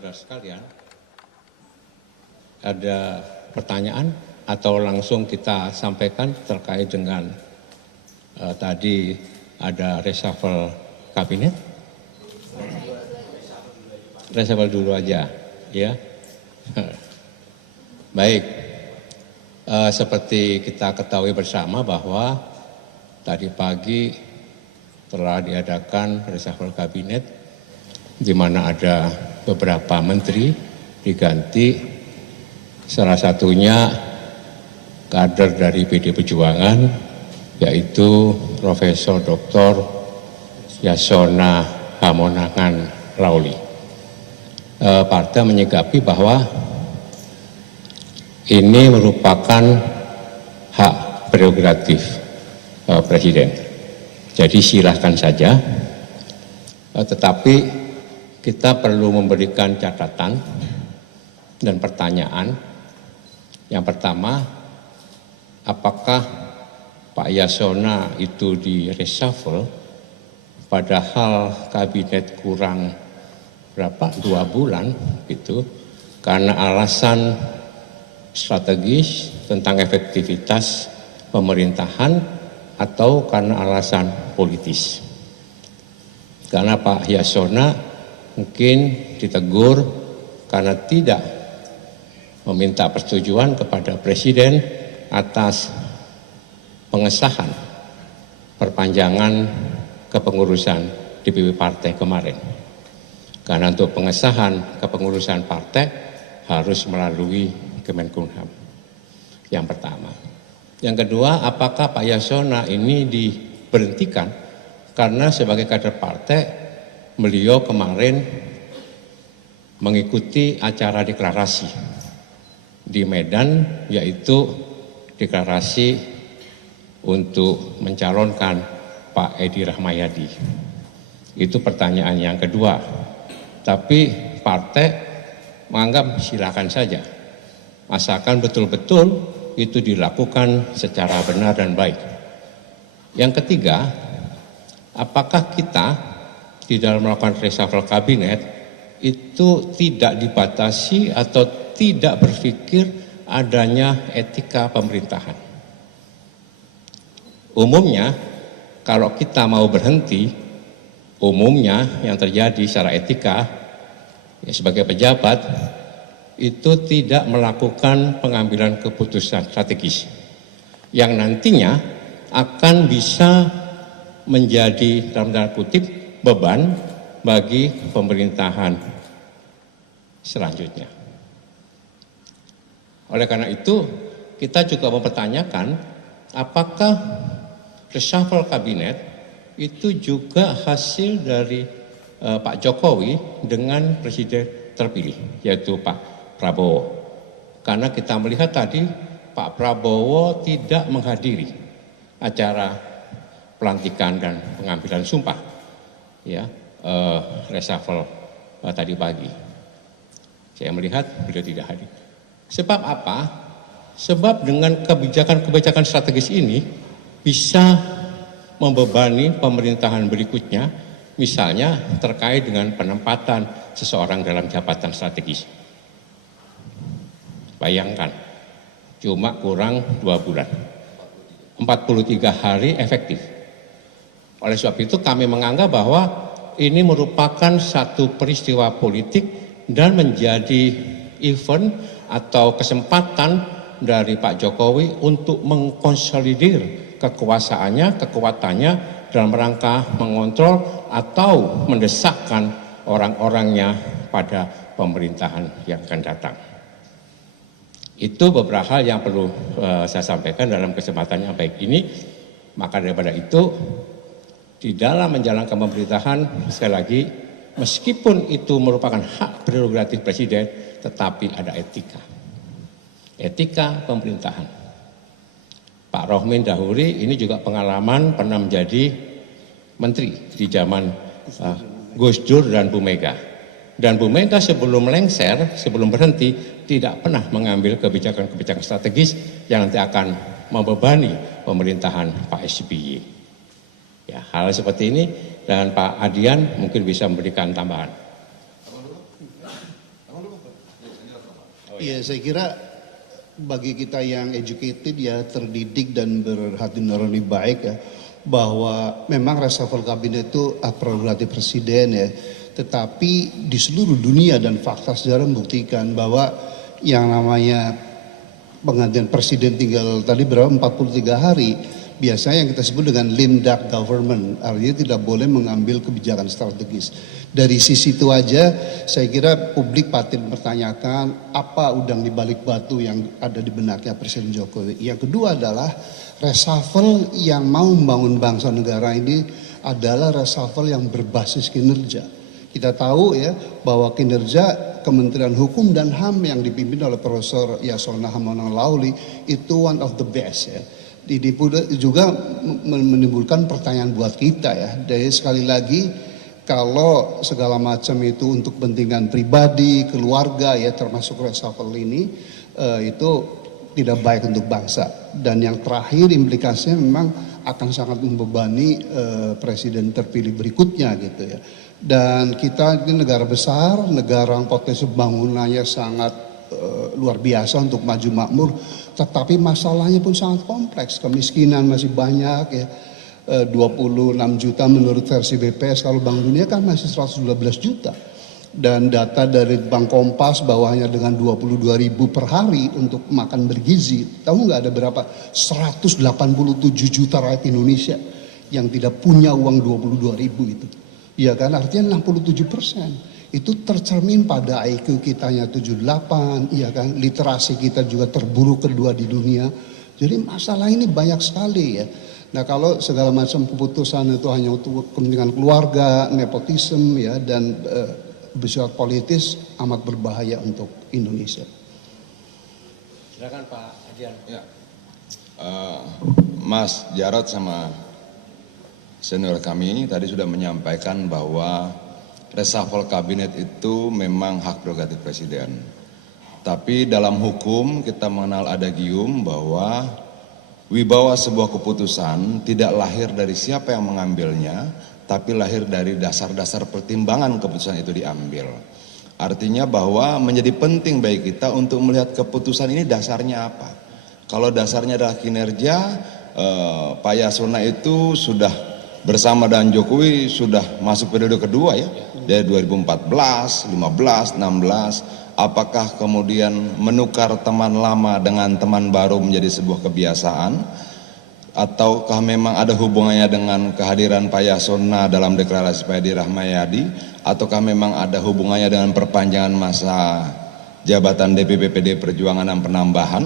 Saudara sekalian, ada pertanyaan atau langsung kita sampaikan terkait dengan tadi ada reshuffle kabinet? Reshuffle dulu aja, ya. Baik, seperti kita ketahui bersama bahwa tadi pagi telah diadakan reshuffle kabinet di mana ada beberapa menteri diganti, salah satunya kader dari PD Perjuangan yaitu Profesor Dr. Yasona Hamonangan Lauli. Partai menyikapi bahwa ini merupakan hak prerogatif Presiden. Jadi silahkan saja, tetapi kita perlu memberikan catatan dan pertanyaan. Yang pertama, apakah Pak Yasona itu di reshuffle padahal kabinet kurang berapa, 2 bulan gitu, karena alasan strategis tentang efektivitas pemerintahan atau karena alasan politis? Karena Pak Yasona mungkin ditegur karena tidak meminta persetujuan kepada Presiden atas pengesahan perpanjangan kepengurusan DPP partai kemarin. Karena untuk pengesahan kepengurusan partai harus melalui Kemenkumham. Yang pertama. Yang kedua, apakah Pak Yasona ini diberhentikan karena sebagai kader partai beliau kemarin mengikuti acara deklarasi di Medan, yaitu deklarasi untuk mencalonkan Pak Edi Rahmayadi. Itu pertanyaan yang kedua. Tapi partai menganggap silakan saja, asalkan betul-betul itu dilakukan secara benar dan baik. Yang ketiga, apakah kita di dalam melakukan reshuffle kabinet itu tidak dibatasi atau tidak berpikir adanya etika pemerintahan? Umumnya kalau kita mau berhenti, umumnya yang terjadi secara etika ya, sebagai pejabat itu tidak melakukan pengambilan keputusan strategis yang nantinya akan bisa menjadi dalam tanda kutip beban bagi pemerintahan selanjutnya. Oleh karena itu, kita juga mempertanyakan apakah reshuffle kabinet itu juga hasil dari Pak Jokowi dengan Presiden terpilih, yaitu Pak Prabowo. Karena kita melihat tadi Pak Prabowo tidak menghadiri acara pelantikan dan pengambilan sumpah ya reshuffle tadi pagi. Saya melihat beliau tidak hadir. Sebab apa? Sebab dengan kebijakan-kebijakan strategis ini bisa membebani pemerintahan berikutnya, misalnya terkait dengan penempatan seseorang dalam jabatan strategis. Bayangkan, cuma kurang 2 bulan, 43 hari efektif. Oleh sebab itu kami menganggap bahwa ini merupakan satu peristiwa politik dan menjadi event atau kesempatan dari Pak Jokowi untuk mengkonsolidir kekuasaannya, kekuatannya dalam rangka mengontrol atau mendesakkan orang-orangnya pada pemerintahan yang akan datang. Itu beberapa hal yang perlu saya sampaikan dalam kesempatan yang baik ini. Maka daripada itu, di dalam menjalankan pemerintahan, sekali lagi, meskipun itu merupakan hak prerogatif Presiden, tetapi ada etika. Etika pemerintahan. Pak Rohmin Dahuri ini juga pengalaman pernah menjadi menteri di zaman Gus Dur dan Bu Mega. Dan Bu Mega sebelum lengser, sebelum berhenti, tidak pernah mengambil kebijakan-kebijakan strategis yang nanti akan membebani pemerintahan Pak SBY. Ya, hal seperti ini dan Pak Adian mungkin bisa memberikan tambahan. Iya, saya kira bagi kita yang educated ya, terdidik dan berhati nurani baik ya, bahwa memang reshuffle kabinet itu prerogatif presiden ya. Tetapi di seluruh dunia dan fakta sejarah membuktikan bahwa yang namanya penggantian presiden tinggal tadi berapa 43 hari, biasanya yang kita sebut dengan lame duck government, artinya tidak boleh mengambil kebijakan strategis. Dari sisi itu aja saya kira publik patut mempertanyakan apa udang di balik batu yang ada di benaknya Presiden Jokowi. Yang kedua adalah reshuffle yang mau membangun bangsa negara ini adalah reshuffle yang berbasis kinerja. Kita tahu ya bahwa kinerja Kementerian Hukum dan HAM yang dipimpin oleh Profesor Yasona Hammonang Lauli itu one of the best ya. Ini juga menimbulkan pertanyaan buat kita ya. Jadi sekali lagi kalau segala macam itu untuk kepentingan pribadi, keluarga ya termasuk reshuffle ini itu tidak baik untuk bangsa. Dan yang terakhir implikasinya memang akan sangat membebani presiden terpilih berikutnya gitu ya. Dan kita ini negara besar, negara yang potensi pembangunannya sangat luar biasa untuk maju makmur, tetapi masalahnya pun sangat kompleks. Kemiskinan masih banyak ya, 26 juta menurut versi BPS, kalau Bank Dunia kan masih 112 juta. Dan data dari Bank Kompas bahwa hanya dengan 22 ribu per hari untuk makan bergizi, tahu nggak ada berapa? 187 juta rakyat Indonesia yang tidak punya uang 22 ribu itu. Ya kan, artinya 67%. Itu tercermin pada IQ kitanya 78, ya kan, literasi kita juga terburuk kedua di dunia. Jadi masalah ini banyak sekali ya. Nah kalau segala macam keputusan itu hanya untuk kepentingan keluarga, nepotisme ya, dan bersifat politis amat berbahaya untuk Indonesia. Silakan Pak Adian. Ya. Mas Jarod sama senior kami tadi sudah menyampaikan bahwa reshuffle kabinet itu memang hak prerogatif presiden. Tapi dalam hukum kita mengenal adagium bahwa wibawa sebuah keputusan tidak lahir dari siapa yang mengambilnya, tapi lahir dari dasar-dasar pertimbangan keputusan itu diambil. Artinya bahwa menjadi penting bagi kita untuk melihat keputusan ini dasarnya apa. Kalau dasarnya adalah kinerja, Pak Yasona itu sudah bersama dengan Jokowi sudah masuk periode kedua ya, dari 2014, 15, 16. Apakah kemudian menukar teman lama dengan teman baru menjadi sebuah kebiasaan? Ataukah memang ada hubungannya dengan kehadiran Pak Yasona dalam deklarasi Pak Edi Rahmayadi? Ataukah memang ada hubungannya dengan perpanjangan masa jabatan DPP PD Perjuangan dan penambahan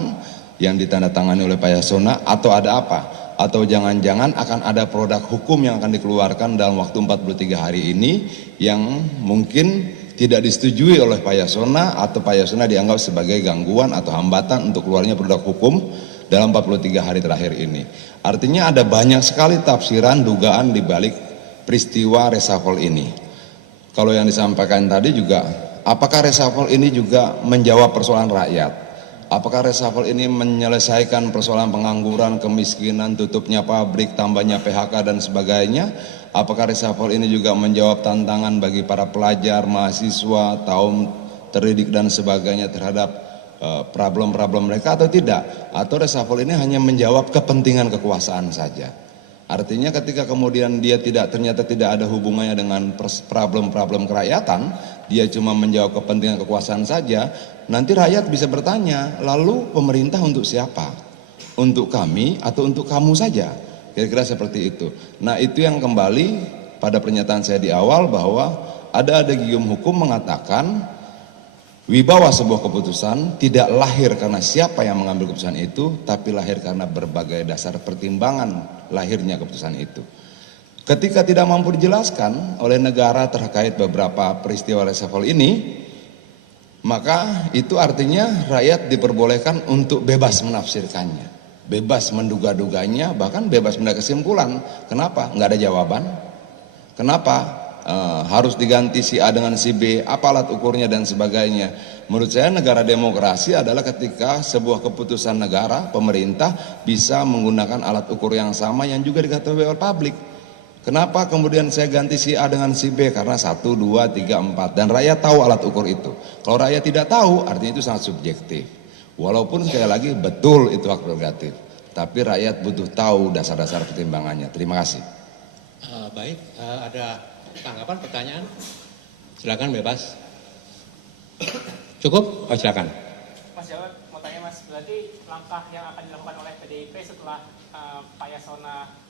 yang ditandatangani oleh Pak Yasona? Atau ada apa? Atau jangan-jangan akan ada produk hukum yang akan dikeluarkan dalam waktu 43 hari ini yang mungkin tidak disetujui oleh Pak Yasona, atau Pak Yasona dianggap sebagai gangguan atau hambatan untuk keluarnya produk hukum dalam 43 hari terakhir ini. Artinya ada banyak sekali tafsiran, dugaan di balik peristiwa reshuffle ini. Kalau yang disampaikan tadi juga, apakah reshuffle ini juga menjawab persoalan rakyat? Apakah reshuffle ini menyelesaikan persoalan pengangguran, kemiskinan, tutupnya pabrik, tambahnya PHK dan sebagainya? Apakah reshuffle ini juga menjawab tantangan bagi para pelajar, mahasiswa, kaum terdidik dan sebagainya terhadap problem-problem mereka atau tidak? Atau reshuffle ini hanya menjawab kepentingan kekuasaan saja? Artinya ketika kemudian dia ternyata tidak ada hubungannya dengan problem-problem kerakyatan, dia cuma menjawab kepentingan kekuasaan saja, nanti rakyat bisa bertanya, lalu pemerintah untuk siapa? Untuk kami atau untuk kamu saja? Kira-kira seperti itu. Nah itu yang kembali pada pernyataan saya di awal bahwa ada adagium hukum mengatakan wibawa sebuah keputusan tidak lahir karena siapa yang mengambil keputusan itu, tapi lahir karena berbagai dasar pertimbangan lahirnya keputusan itu. Ketika tidak mampu dijelaskan oleh negara terkait beberapa peristiwa reshuffle ini, maka itu artinya rakyat diperbolehkan untuk bebas menafsirkannya, bebas menduga-duganya, bahkan bebas mendapat kesimpulan. Kenapa? Nggak ada jawaban. Kenapa? Harus diganti si A dengan si B, apa alat ukurnya dan sebagainya. Menurut saya negara demokrasi adalah ketika sebuah keputusan negara, pemerintah bisa menggunakan alat ukur yang sama yang juga diketahui oleh publik. Kenapa kemudian saya ganti si A dengan si B? Karena 1, 2, 3, 4. Dan rakyat tahu alat ukur itu. Kalau rakyat tidak tahu, artinya itu sangat subjektif. Walaupun sekali lagi betul itu hak prerogatif. Tapi rakyat butuh tahu dasar-dasar pertimbangannya. Terima kasih. Baik, ada tanggapan, pertanyaan? Silakan bebas. Cukup? Oh, silakan. Mas Jarod, mau tanya Mas, berarti langkah yang akan dilakukan oleh PDIP setelah Pak Yasona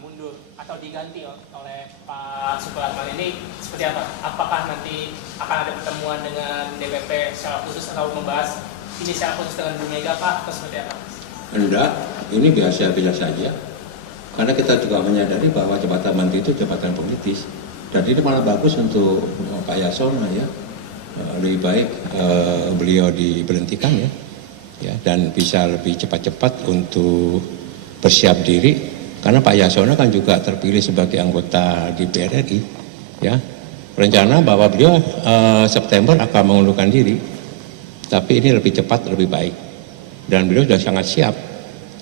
mundur atau diganti oleh Pak Supratman ini seperti apa? Apakah nanti akan ada pertemuan dengan DPP secara khusus atau membahas ini secara khusus dengan Bu Mega Pak atau seperti apa? Enggak, ini biasa-biasa saja. Karena kita juga menyadari bahwa jabatan menteri itu jabatan politis. Dan ini malah bagus untuk Pak Yasona ya. Lebih baik beliau diberhentikan ya, dan bisa lebih cepat-cepat untuk bersiap diri. Karena Pak Yasona kan juga terpilih sebagai anggota DPR RI, ya. Rencana bahwa beliau September akan mengundurkan diri, tapi ini lebih cepat lebih baik. Dan beliau sudah sangat siap.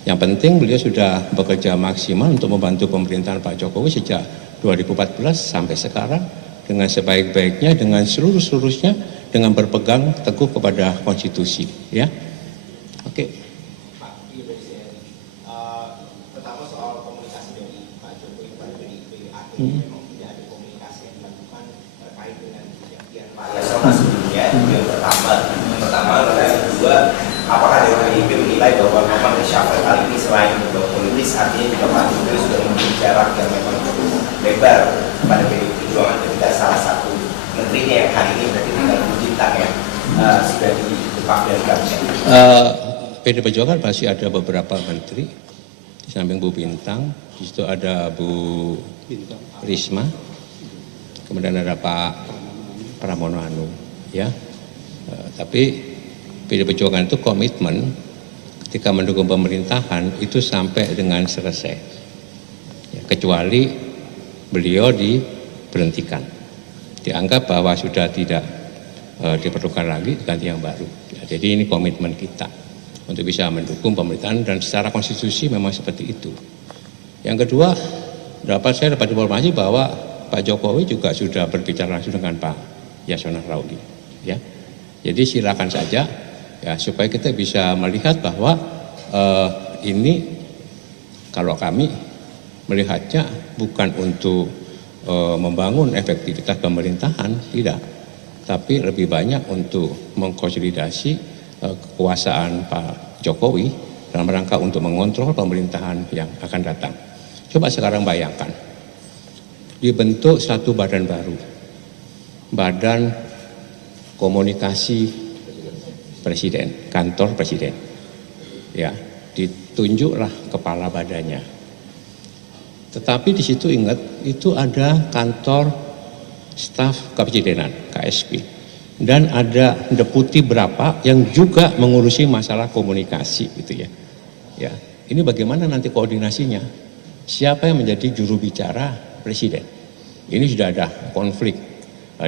Yang penting beliau sudah bekerja maksimal untuk membantu pemerintahan Pak Jokowi sejak 2014 sampai sekarang dengan sebaik-baiknya, dengan seluruh-seluruhnya, dengan berpegang teguh kepada konstitusi, ya. Oke. Pertama soal komunikasi dari Pak Jokowi kepada PDIP, artinya memang tidak ada komunikasi yang dilakukan terkait dengan kejadian Pak Yasona sebelumnya. Itu yang pertama. Yang kedua, apakah dari PDIP menilai bahwa memang reshuffle kali ini selain berbau politis, artinya juga Pak Jokowi sudah memiliki jarak yang memang cukup lebar pada PDIP Perjuangan ketika salah satu menterinya yang hari ini berarti tinggal bintang yang sudah didepak dari kabinet. PD Perjuangan masih ada beberapa menteri, di samping Bu Bintang, di situ ada Bu Risma, kemudian ada Pak Pramono Anung, ya. Tapi PD Perjuangan itu komitmen ketika mendukung pemerintahan itu sampai dengan selesai, ya, kecuali beliau diberhentikan, dianggap bahwa sudah tidak diperlukan lagi, ganti yang baru. Ya, jadi ini komitmen kita untuk bisa mendukung pemerintahan dan secara konstitusi memang seperti itu. Yang kedua, saya dapat informasi bahwa Pak Jokowi juga sudah berbicara langsung dengan Pak Yasona Lauli, ya. Jadi silakan saja, ya, supaya kita bisa melihat bahwa ini kalau kami melihatnya bukan untuk membangun efektivitas pemerintahan, tidak, tapi lebih banyak untuk mengkonsolidasi kekuasaan Pak Jokowi dalam rangka untuk mengontrol pemerintahan yang akan datang. Coba sekarang bayangkan, dibentuk satu badan baru, Badan Komunikasi Presiden, Kantor Presiden, ya, ditunjuklah kepala badannya. Tetapi di situ ingat, itu ada kantor staf kepresidenan, KSP. Dan ada deputi berapa yang juga mengurusi masalah komunikasi gitu ya. Ya, ini bagaimana nanti koordinasinya? Siapa yang menjadi juru bicara presiden? Ini sudah ada konflik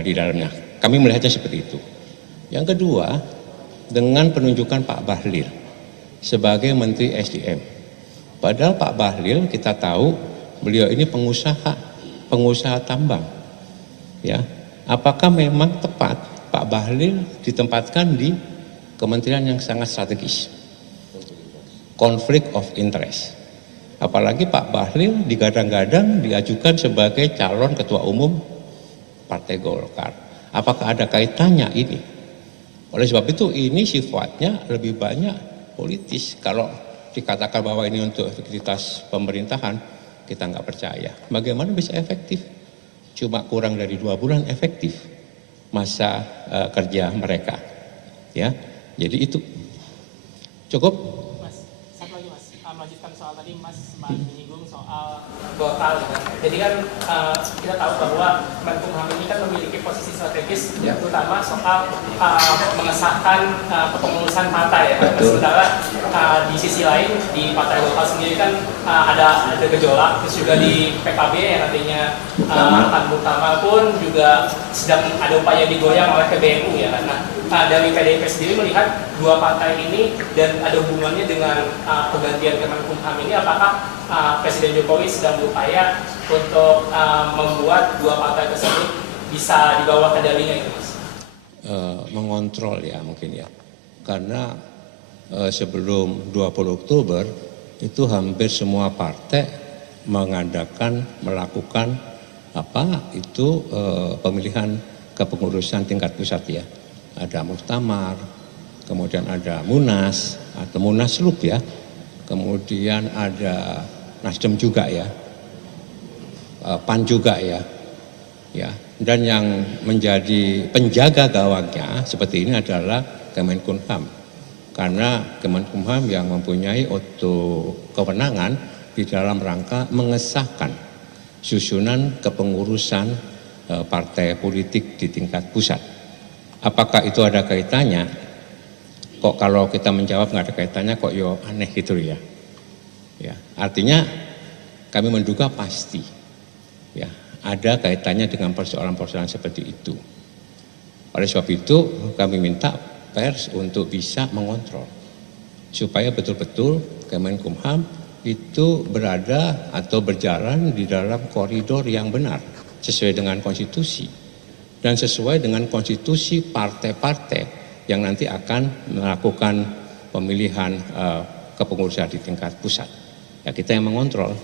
di dalamnya. Kami melihatnya seperti itu. Yang kedua, dengan penunjukan Pak Bahlil sebagai Menteri SDM. Padahal Pak Bahlil kita tahu beliau ini pengusaha tambang. Ya, apakah memang tepat Pak Bahlil ditempatkan di kementerian yang sangat strategis, konflik of interest. Apalagi Pak Bahlil digadang-gadang diajukan sebagai calon ketua umum Partai Golkar. Apakah ada kaitannya ini? Oleh sebab itu ini sifatnya lebih banyak politis. Kalau dikatakan bahwa ini untuk efektivitas pemerintahan, kita nggak percaya. Bagaimana bisa efektif? Cuma kurang dari 2 bulan efektif masa kerja mereka, ya. Jadi itu cukup. Mas, satu lagi Mas, melanjutkan soal tadi Mas sempat menyinggung soal Golkar. Jadi kan kita tahu bahwa Menkumham ini kan memiliki posisi strategis, ya, terutama soal mengesahkan kepengurusan partai, ya. Sementara di sisi lain di Partai Golkar sendiri kan ada gejolak, terus juga di PKB yang nantinya Tan Murtamal pun juga sedang ada upaya digoyang oleh PBNU, ya. Nah, dari PDIP sendiri melihat dua partai ini dan ada hubungannya dengan penggantian Kemenkumham ini, apakah Presiden Jokowi sedang berupaya untuk membuat dua partai tersebut bisa dibawa kendalinya itu, Mas? Mengontrol ya mungkin ya, karena sebelum 20 Oktober itu hampir semua partai melakukan pemilihan kepengurusan tingkat pusat ya. Ada muktamar, kemudian ada munas atau munaslup ya, kemudian ada Nasdem juga ya, PAN juga ya, dan yang menjadi penjaga gawangnya seperti ini adalah Kemenkumham, karena Kemenkumham yang mempunyai kewenangan di dalam rangka mengesahkan susunan kepengurusan partai politik di tingkat pusat. Apakah itu ada kaitannya? Kok kalau kita menjawab nggak ada kaitannya kok yo aneh gitu ya. Artinya kami menduga pasti ya ada kaitannya dengan persoalan-persoalan seperti itu. Oleh sebab itu kami minta pers untuk bisa mengontrol supaya betul-betul Kemenkumham itu berada atau berjalan di dalam koridor yang benar sesuai dengan konstitusi dan sesuai dengan konstitusi partai-partai yang nanti akan melakukan pemilihan kepengurusan di tingkat pusat. Ya kita yang mengontrol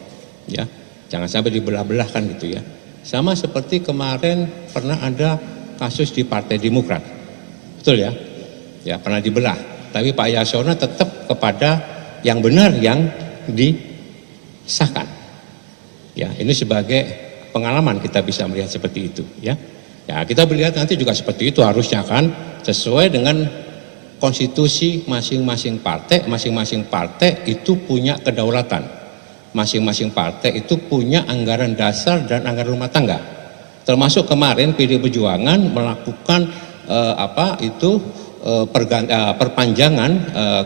ya, jangan sampai dibelah-belahkan gitu ya. Sama seperti kemarin pernah ada kasus di Partai Demokrat, betul ya? Ya pernah dibelah, tapi Pak Yasona tetap kepada yang benar yang disahkan. Ya ini sebagai pengalaman kita bisa melihat seperti itu ya. Ya kita melihat nanti juga seperti itu harusnya kan sesuai dengan konstitusi masing-masing partai itu punya kedaulatan. Masing-masing partai itu punya anggaran dasar dan anggaran rumah tangga. Termasuk kemarin PD Perjuangan melakukan perpanjangan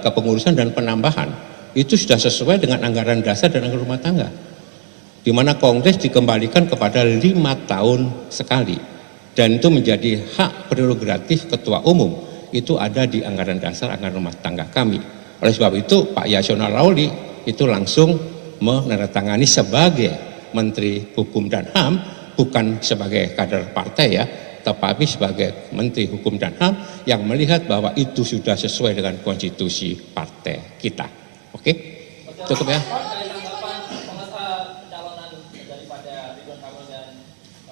kepengurusan dan penambahan. Itu sudah sesuai dengan anggaran dasar dan anggaran rumah tangga. Di mana Kongres dikembalikan kepada 5 tahun sekali. Dan itu menjadi hak prerogatif Ketua Umum. Itu ada di anggaran dasar, anggaran rumah tangga kami. Oleh sebab itu Pak Yasona Lawli itu langsung menandatangani sebagai Menteri Hukum dan HAM, bukan sebagai kader partai ya, tetapi sebagai Menteri Hukum dan HAM yang melihat bahwa itu sudah sesuai dengan konstitusi partai kita. Oke? Cukup ya?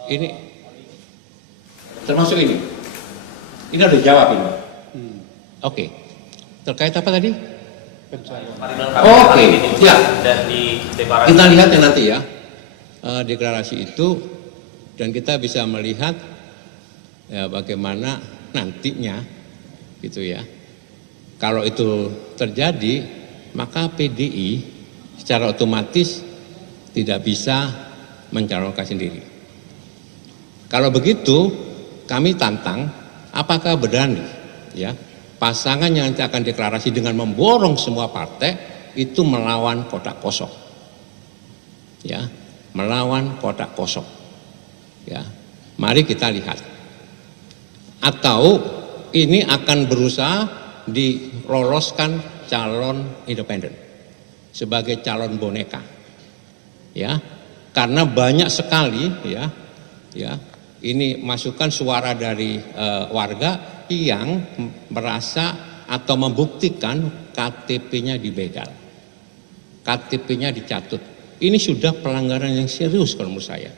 Ini termasuk ini. Ini udah dijawab ini. Oke. Terkait apa tadi? Oke. Ya. Kita lihat ya nanti ya. Deklarasi itu dan kita bisa melihat ya bagaimana nantinya gitu ya. Kalau itu terjadi, maka PDI secara otomatis tidak bisa mencalonkan sendiri. Kalau begitu, kami tantang apakah berani ya pasangan yang nanti akan deklarasi dengan memborong semua partai itu melawan kotak kosong. Ya, melawan kotak kosong. Ya. Mari kita lihat. Atau ini akan berusaha diloloskan calon independen sebagai calon boneka. Ya. Karena banyak sekali ya ini masukan suara dari warga yang merasa atau membuktikan KTP-nya dibegal, KTP-nya dicatut. Ini sudah pelanggaran yang serius kalau menurut saya.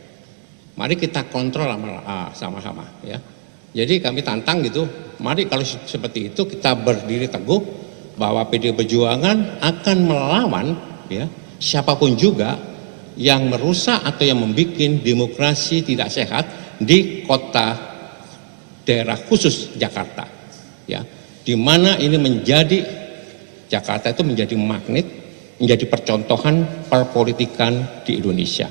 Mari kita kontrol sama-sama ya. Jadi kami tantang gitu, mari kalau seperti itu kita berdiri teguh bahwa PD Perjuangan akan melawan ya siapapun juga yang merusak atau yang membuat demokrasi tidak sehat di kota daerah khusus Jakarta ya, di mana ini menjadi Jakarta itu menjadi magnet, menjadi percontohan perpolitikan di Indonesia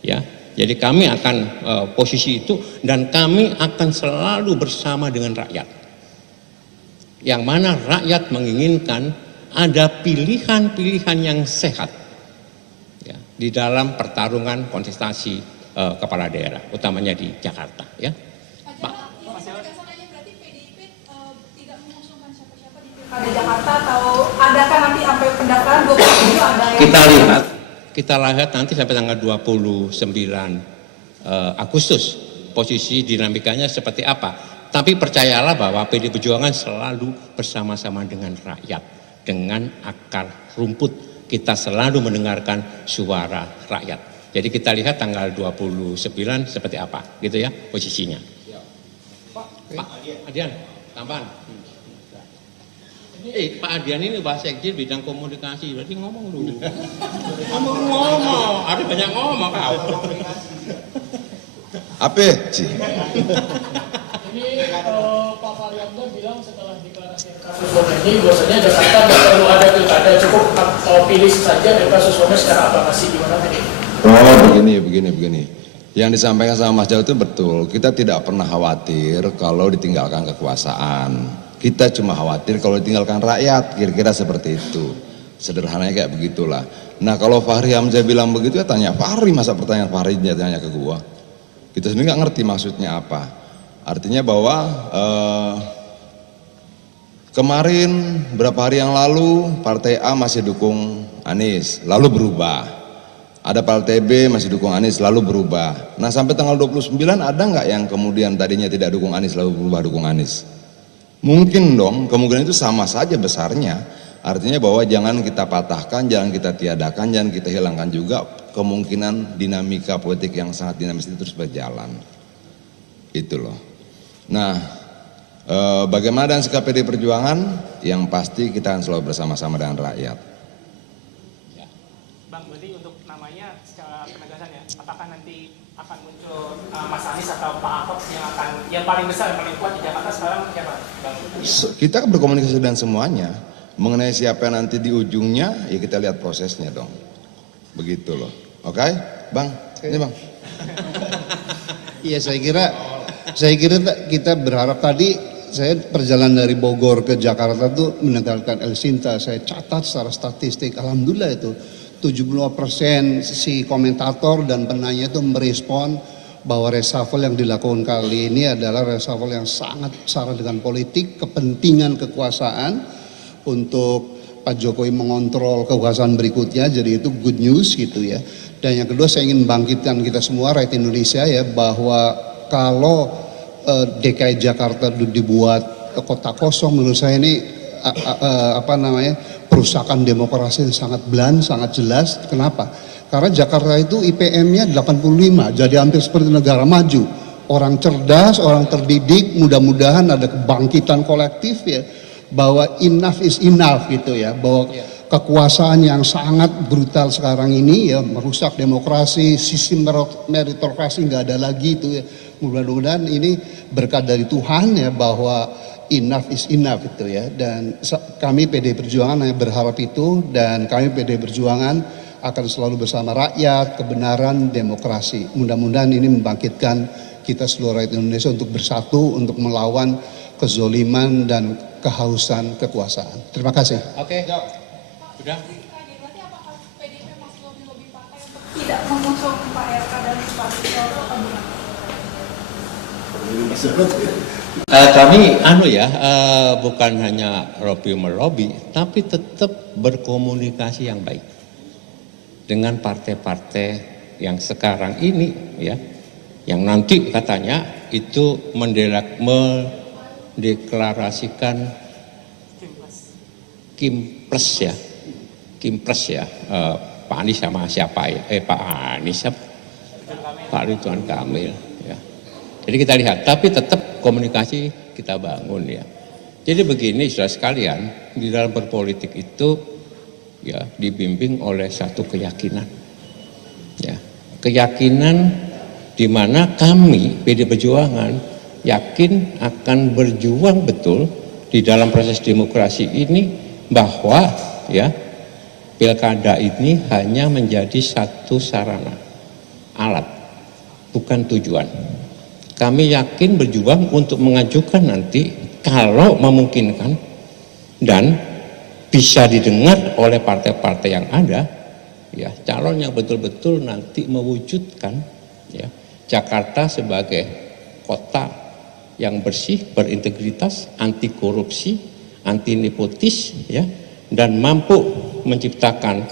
ya. Jadi kami akan posisi itu dan kami akan selalu bersama dengan rakyat, yang mana rakyat menginginkan ada pilihan-pilihan yang sehat ya, di dalam pertarungan kontestasi kepala daerah, utamanya di Jakarta ya. Pak. Jakarta atau adakah nanti sampai pendaftaran 27 ada yang Kita lihat nanti sampai tanggal 29 Agustus posisi dinamikanya seperti apa. Tapi percayalah bahwa PD Perjuangan selalu bersama-sama dengan rakyat, dengan akar rumput. Kita selalu mendengarkan suara rakyat. Jadi kita lihat tanggal 29 seperti apa, gitu ya posisinya. Pak Adian, tambahan. Pak Adian ini bahasa sekjen bidang komunikasi, berarti ngomong dulu. Ngomong, ada banyak ngomong kau. Apa sih? Ini Pak Faryamda bilang setelah deklarasi kasus bom ini, bahwasanya Jakarta tidak perlu ada pilkada, cukup pilih saja dan kasus bomnya secara aklamasi. Gimana tadi? Oh begini. Yang disampaikan sama Mas Jauh itu betul. Kita tidak pernah khawatir kalau ditinggalkan kekuasaan. Kita cuma khawatir kalau ditinggalkan rakyat. Kira-kira seperti itu. Sederhananya kayak begitulah. Nah kalau Fahri Hamzah bilang begitu ya tanya Fahri, masa pertanyaan Fahri dia tanya ke gua. Kita sendiri nggak ngerti maksudnya apa. Artinya bahwa kemarin berapa hari yang lalu Partai A masih dukung Anies, lalu berubah. Ada Partai B masih dukung Anies, lalu berubah. Nah sampai tanggal 29 ada nggak yang kemudian tadinya tidak dukung Anies lalu berubah dukung Anies? Mungkin dong, kemungkinan itu sama saja besarnya. Artinya bahwa jangan kita patahkan, jangan kita tiadakan, jangan kita hilangkan juga kemungkinan dinamika politik yang sangat dinamis itu terus berjalan. Itu loh. Nah, bagaimana dengan sikap PD Perjuangan? Yang pasti kita akan selalu bersama-sama dengan rakyat. Bang, berarti untuk namanya secara penegasan ya, apakah nanti akan muncul Mas Anies atau Pak Ahok yang paling besar, yang paling kuat di Jakarta sekarang siapa, Bang? Kita berkomunikasi dengan semuanya. Mengenai siapa yang nanti di ujungnya, ya kita lihat prosesnya dong. Begitu loh. Oke, Bang? Ini Bang. Iya, saya kira kita berharap tadi saya perjalanan dari Bogor ke Jakarta tuh meninggalkan El Sinta. Saya catat secara statistik, alhamdulillah itu 75% si komentator dan penanya itu merespon bahwa reshuffle yang dilakukan kali ini adalah reshuffle yang sangat syarat dengan politik, kepentingan kekuasaan untuk Pak Jokowi mengontrol kekuasaan berikutnya, jadi itu good news gitu ya. Dan yang kedua saya ingin bangkitkan kita semua rakyat Indonesia ya, bahwa kalau DKI Jakarta dibuat kota kosong, menurut saya ini perusakan demokrasi yang sangat blunt, sangat jelas. Kenapa? Karena Jakarta itu IPM-nya 85, jadi hampir seperti negara maju. Orang cerdas, orang terdidik, mudah-mudahan ada kebangkitan kolektif ya, bahwa enough is enough gitu ya, bahwa kekuasaan yang sangat brutal sekarang ini ya merusak demokrasi, sistem meritokrasi nggak ada lagi itu ya. Mudah-mudahan ini berkat dari Tuhan ya, bahwa enough is enough itu ya. Dan kami PD Perjuangan hanya berharap itu, dan kami PD Perjuangan akan selalu bersama rakyat, kebenaran, demokrasi. Mudah-mudahan ini membangkitkan kita seluruh rakyat Indonesia untuk bersatu, untuk melawan kezoliman dan kehausan kekuasaan. Terima kasih. Oke, sudah. Berarti apakah PDIP masih lobby-lobby partai untuk tidak mengusung Pak RK dan Pak Tito atau gimana? Kami bukan hanya lobby melobi, tapi tetap berkomunikasi yang baik dengan partai-partai yang sekarang ini ya, yang nanti katanya itu mendeklarasikan Kimpres ya, Pak Anies sama siapa ya? Pak Anies, Pak Ridwan Kamil ya. Jadi kita lihat, tapi tetap komunikasi kita bangun ya. Jadi begini saudara sekalian, di dalam berpolitik itu ya dibimbing oleh satu keyakinan. Ya, keyakinan di mana kami PD Perjuangan yakin akan berjuang betul di dalam proses demokrasi ini, bahwa ya pilkada ini hanya menjadi satu sarana, alat, bukan tujuan. Kami yakin berjuang untuk mengajukan nanti kalau memungkinkan dan bisa didengar oleh partai-partai yang ada ya, calon yang betul-betul nanti mewujudkan ya Jakarta sebagai kota yang bersih, berintegritas, anti korupsi, anti nepotis, ya, dan mampu menciptakan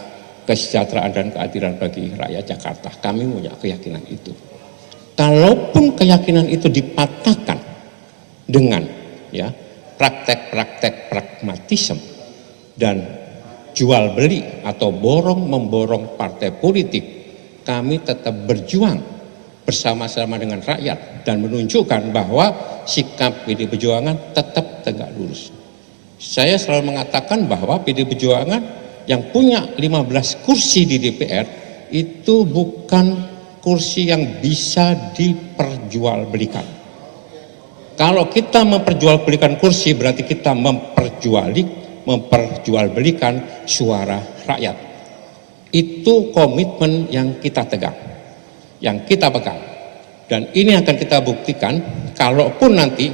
kesejahteraan dan keadilan bagi rakyat Jakarta. Kami punya keyakinan itu. Kalaupun keyakinan itu dipatahkan dengan ya praktek-praktek pragmatisme dan jual beli atau borong memborong partai politik, kami tetap berjuang bersama-sama dengan rakyat dan menunjukkan bahwa sikap PD Perjuangan tetap tegak lurus. Saya selalu mengatakan bahwa PD Perjuangan yang punya 15 kursi di DPR itu bukan kursi yang bisa diperjualbelikan. Kalau kita memperjualbelikan kursi berarti kita memperjualbelikan suara rakyat. Itu komitmen yang kita tegang, yang kita pegang. Dan ini akan kita buktikan kalaupun nanti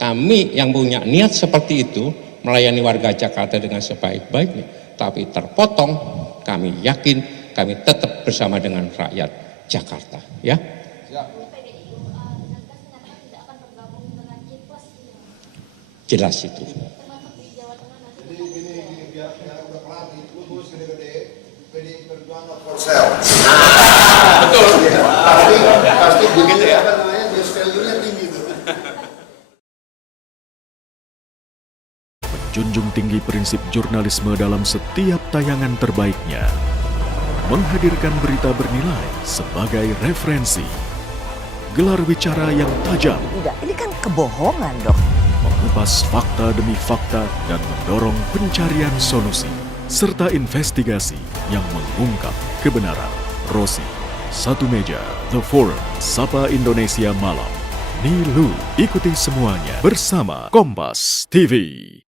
kami yang punya niat seperti itu melayani warga Jakarta dengan sebaik-baiknya, tapi terpotong, kami yakin kami tetap bersama dengan rakyat Jakarta. Ya. Jelas itu. Betul. Pasti begitu ya. Apa namanya? Just value-nya tinggi tuh. Menjunjung tinggi prinsip jurnalisme dalam setiap tayangan terbaiknya. Menghadirkan berita bernilai sebagai referensi. Gelar bicara yang tajam. Tidak, ini kan kebohongan dok. Mengupas fakta demi fakta dan mendorong pencarian solusi. Serta investigasi yang mengungkap kebenaran. Rosi, Satu Meja, The Forum, Sapa Indonesia Malam. Nilu, ikuti semuanya bersama Kompas TV.